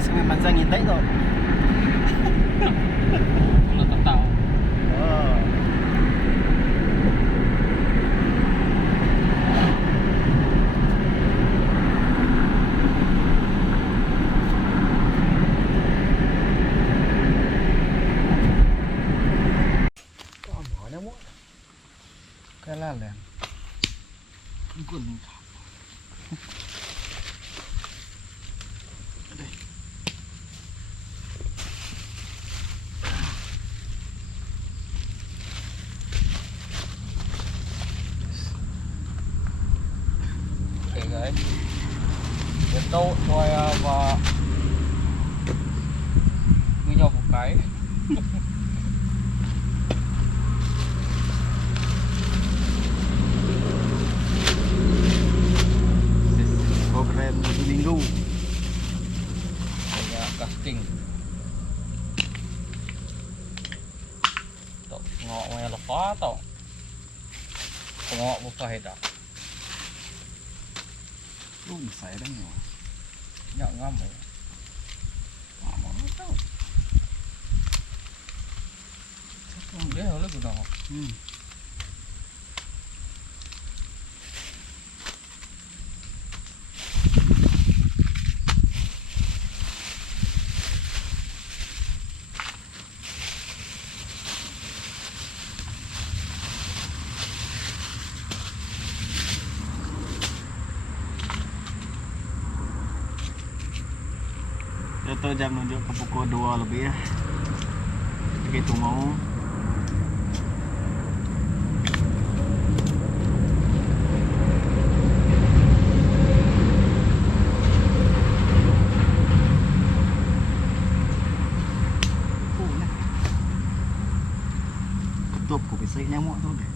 sampai Manzang ngintai tau. Kalau tak tahu. Oh. Mana mu? Kalalan. Gun. Okay guys, ito saya và với nhau một cái. Program minggu. Kayak casting. Tok ngok maya lepas tau. Ngok buka dah. Lu saya dah ni. Nyak ngam. Mama tahu. Satu dia lah guna. Itu jam menunjuk ke pukul 2 lebih ya. Begitu mau. Ketup ku bisa nyamuk tu deh.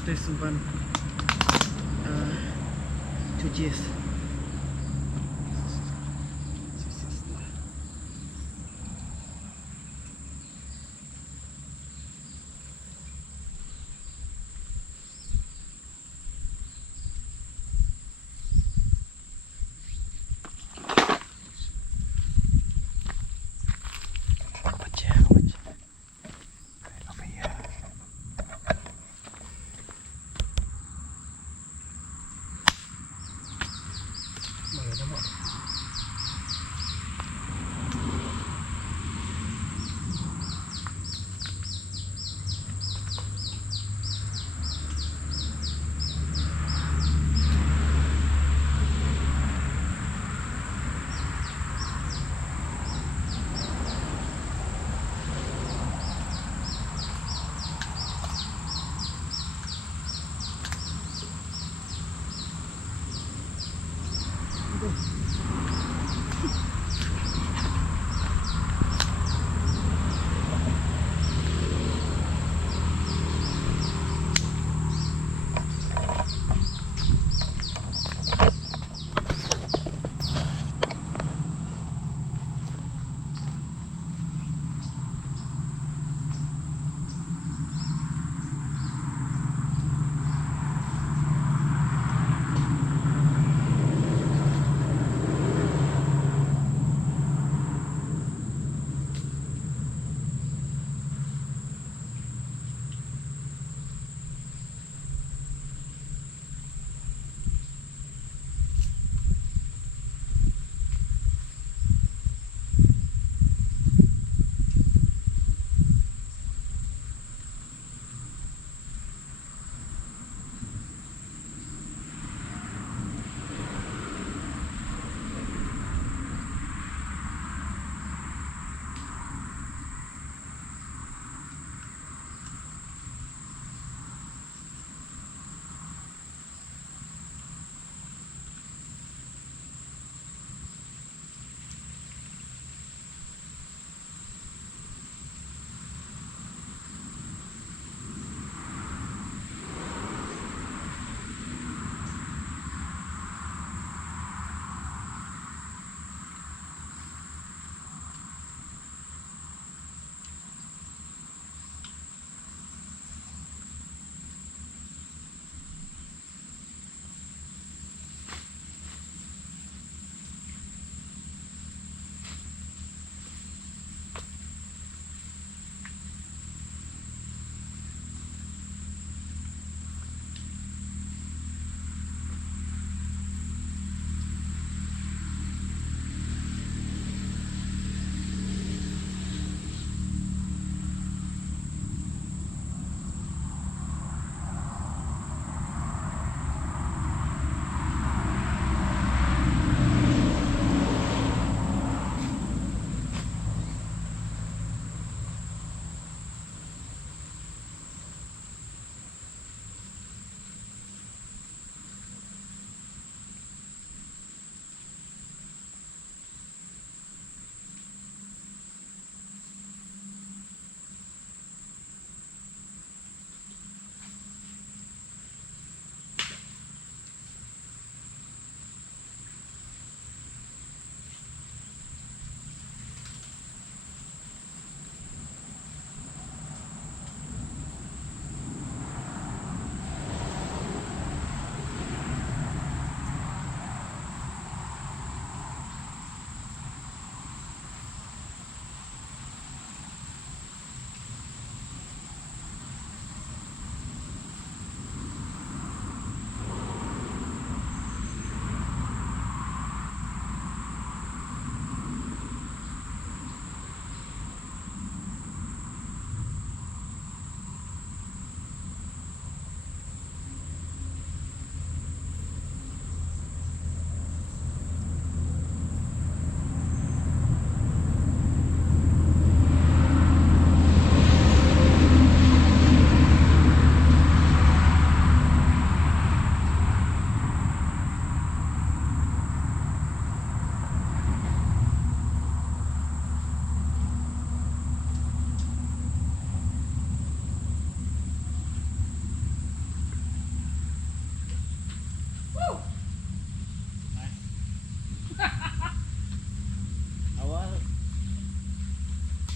Kita simpan 2 cheese.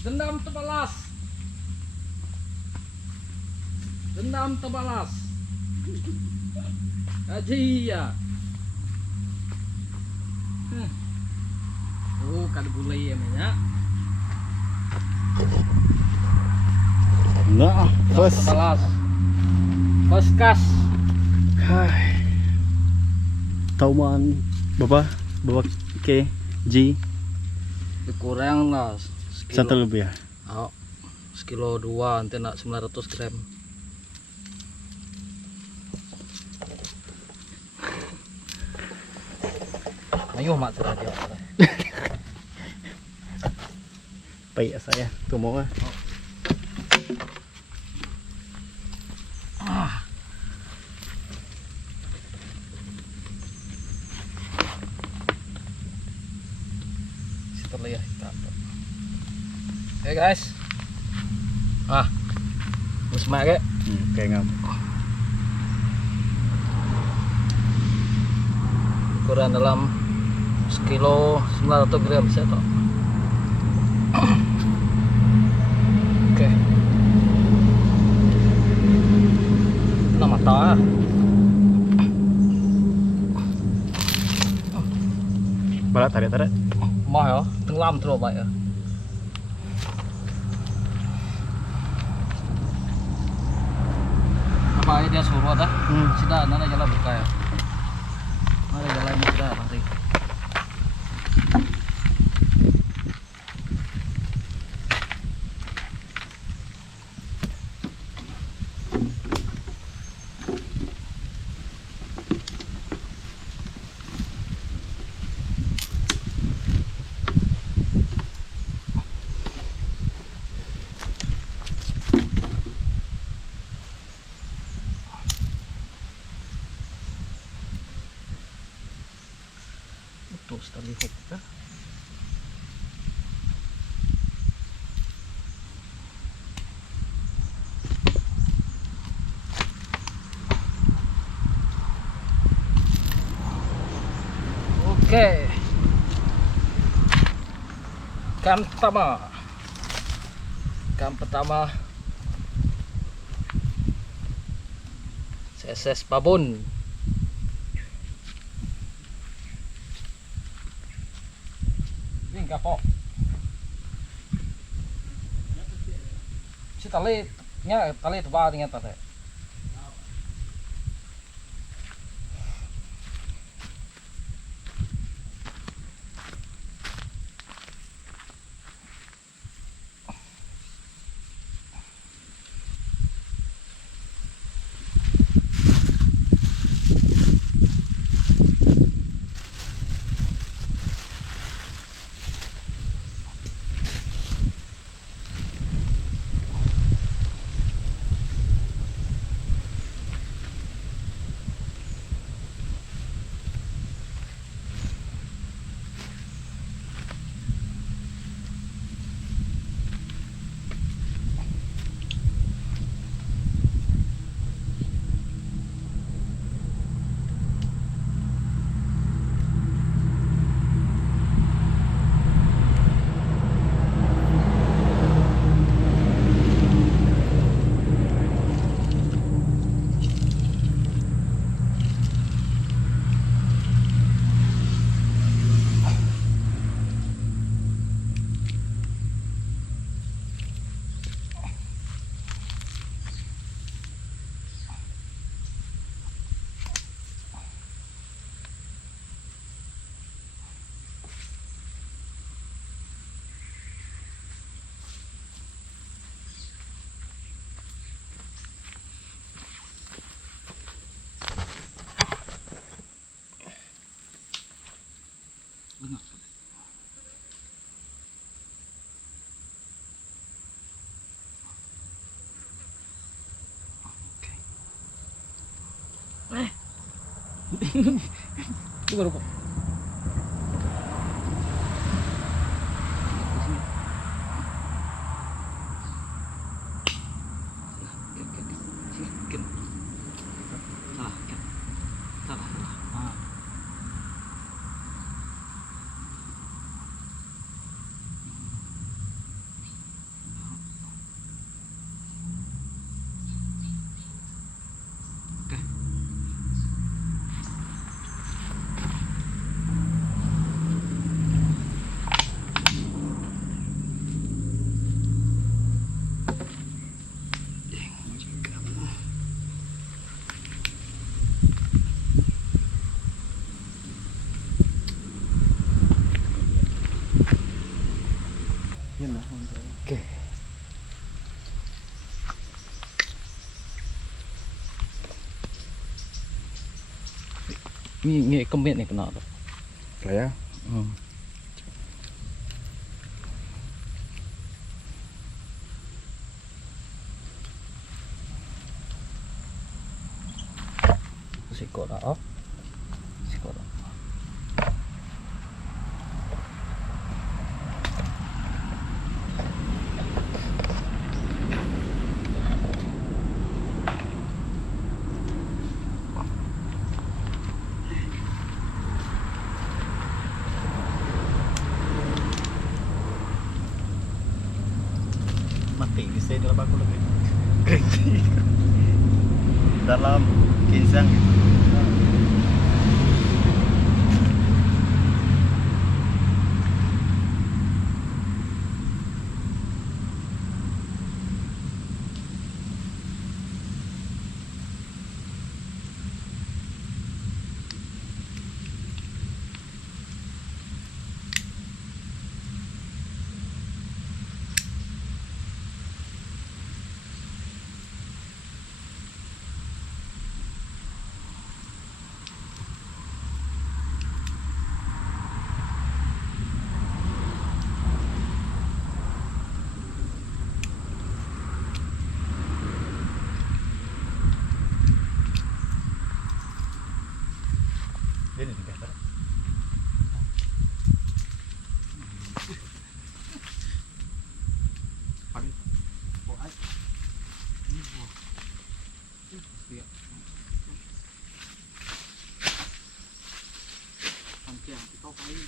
Dendam terbalas. Dendam terbalas. Haji ya. Oh, kan gulai ya minyak. Nah, first. Terbalas. First kas. Tauman berapa? Berapa kg? Kurang lah Satu lebih ya? Oh, sekilo 2 nanti nak 900 gram. Ayo mak sudah dia. Baik saya, tu mau ah. Setelah ya kita. Oke guys. Musmak ke? Kayak ngam. Ukuran dalam sekilo 900 gram saya tak. Oke. Nah mata. Balak tarik. Mah ya, tenggelam terus baik ya. Apa aja dia suruh dah? Sudah, nanti jalan buka ya. Ada jalan ini sudah nanti. Terus tali hook ya. Oke. Ikan pertama. CSS babon. Ini kapok. Si tali tebal dengan tadi. Benar. Itu baru kok. Ngi kemit ni kena tu. Saya. Sikot dah off. Sikot dah. Mati bisa dalam aku lagi. Dalam ginseng. Ini juga. Pagi. Buat. Ini buat. Siap. Panjang kita kali.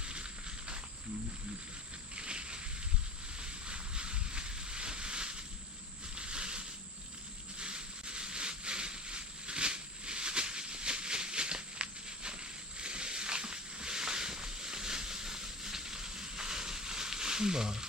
Mbak.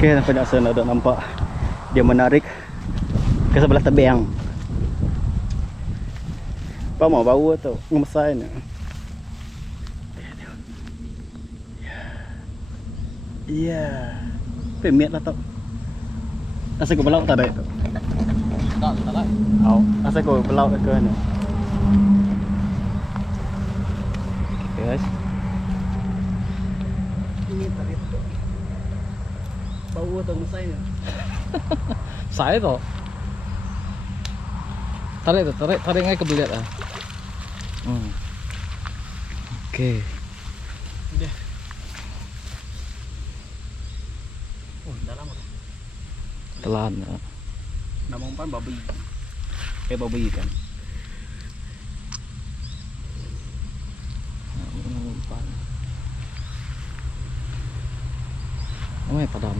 Okey, sampai nak sana dah nampak dia menarik ke sebelah tebing. Apa mau bau tu? Ngemesain. Iya. Pemit lah tu. Asa ko belaw tadi tu. Tak lah. Au, asa ko belaw ke ni. Guys. Ini tadi tu. Bau tu ngemesain. Saya tu. Tarik ngai ke belit ah. Okey. Dah. Oh, dalam tu. Telan. Nama umpan babi. Babi kan. Umpan. Oi, padam.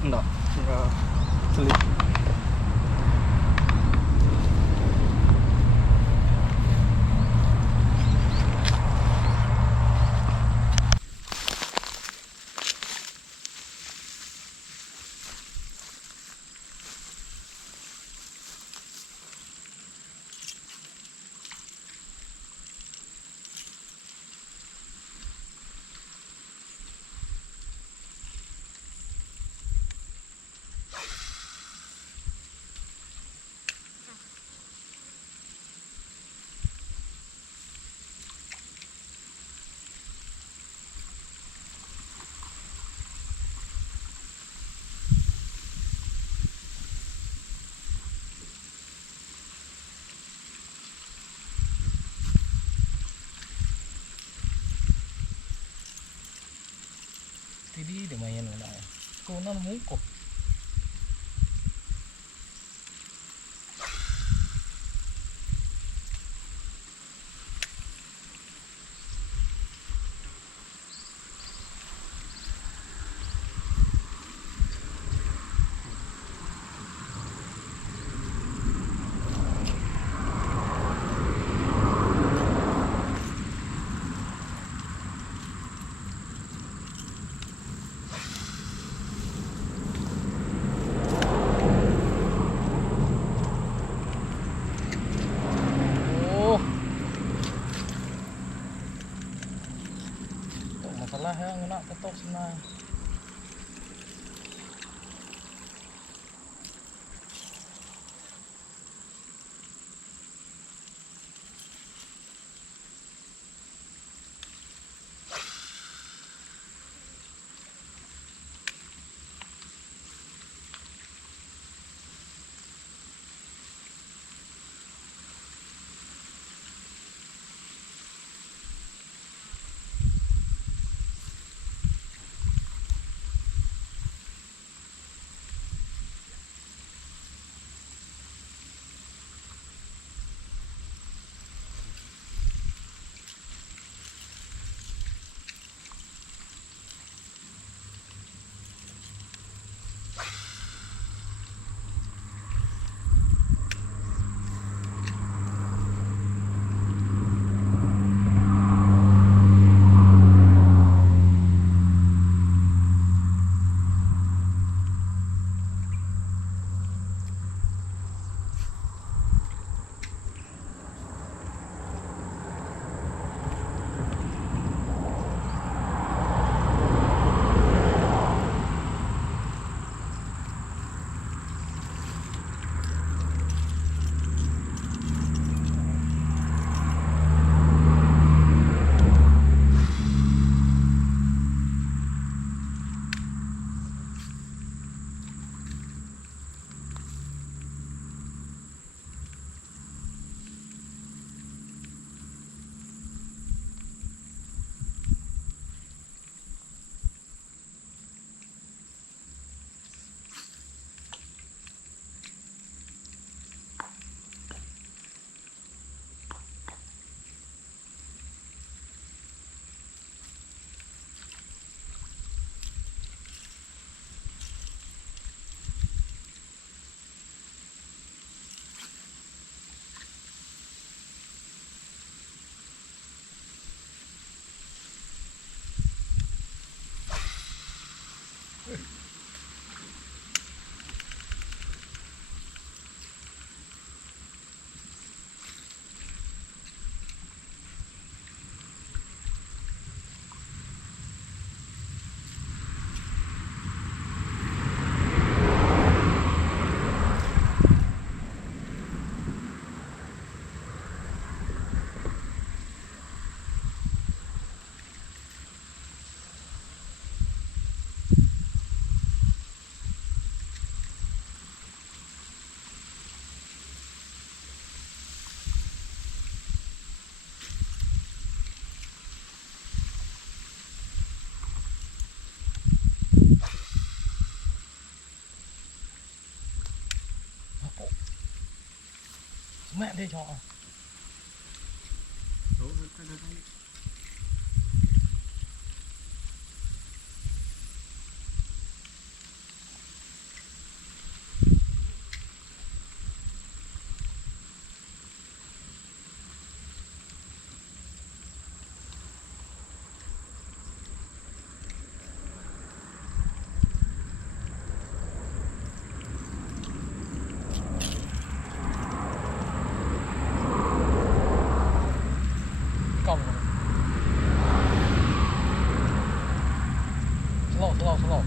Enggak. Enggak. Selip. CD để mày nó lại cô nó muốn cục masalah ya ngenak ketok sana. Mẹ đây cho slow.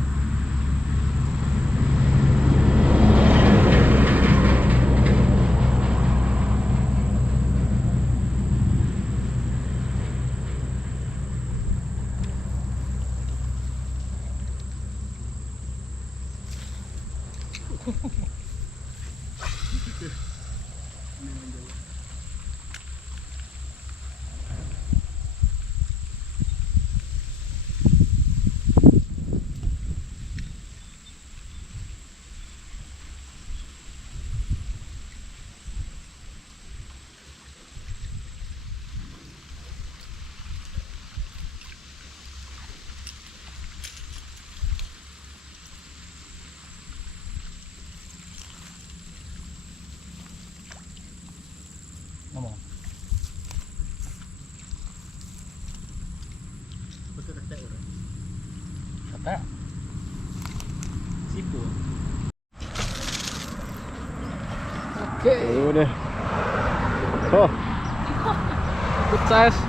Tak. Sipu. Oke. Udah. Oh. Good size.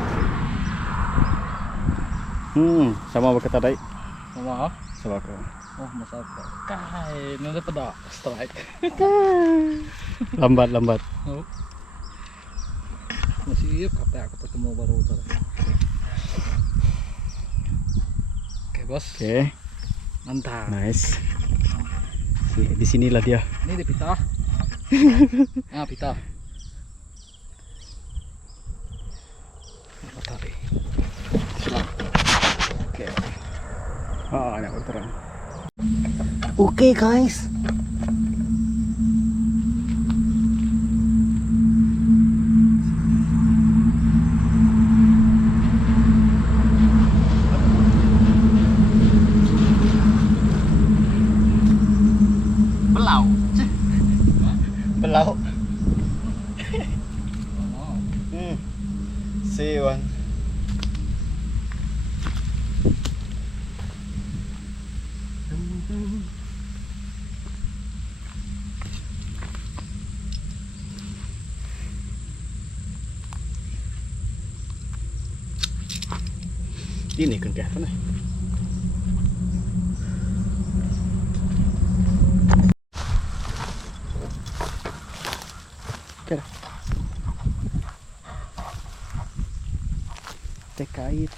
Sama berkata tadi. Sama. Sama ke. Oh, masa apa? Kai, nanti pada strike. Lambat. Oh. Masih kata aku ketemu baru tadi. Oke, bos. Oke. Mantap. Nice. Di sinilah dia. Ini dipitah. Ah, pitah. Apa tadi? Oke. Enak terang. Oke guys. Belau. Belau. Oh. Siwan. Ini kan kayak apa nih? Oke. Terkait.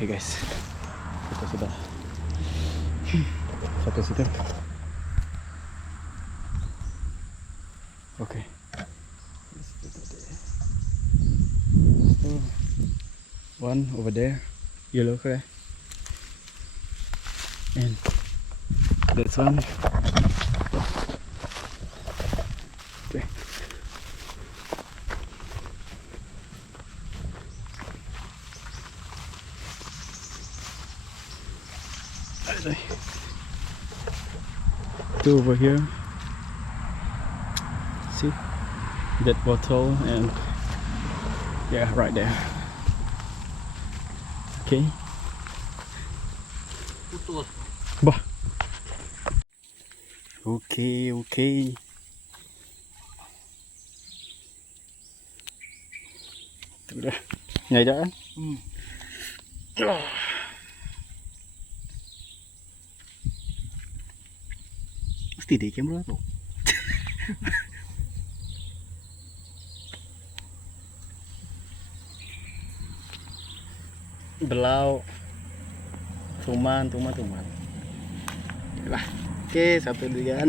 Oke guys, kita sudah sampai situ. Oke. One over there, yellow color, and that's one. Okay. Two over here. See that bottle, and yeah, right there. Okay. Putus. Bah. Okay. Udah nyai dah kan? Mesti di kamera tu. Belau. Tuman. Lah. Oke, 126.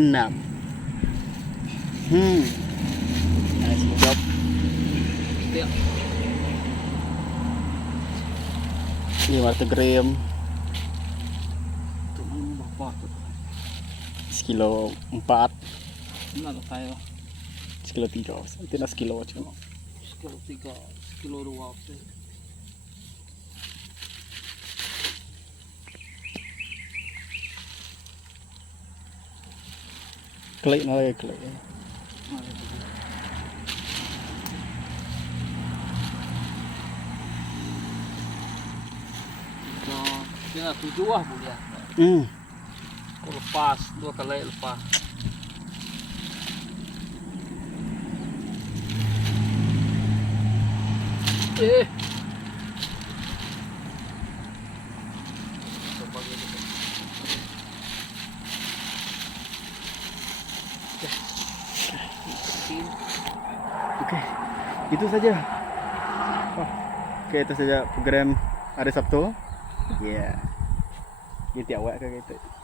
Nice job. Dia. Ini warna gram. Itu mana bapak tu? Sekilo 4. Mana tayo? Sekilo 3. Nanti nak sekilo cuma. Sekilo 3, sekilo 2. Klik na lagi klik. Dia nak 7 lah boleh. Aku lepas 2 kali lepas. Eh. Okey, itu saja. Okey, itu saja program hari Sabtu. Ya. Yeah. Kita awak ke kita.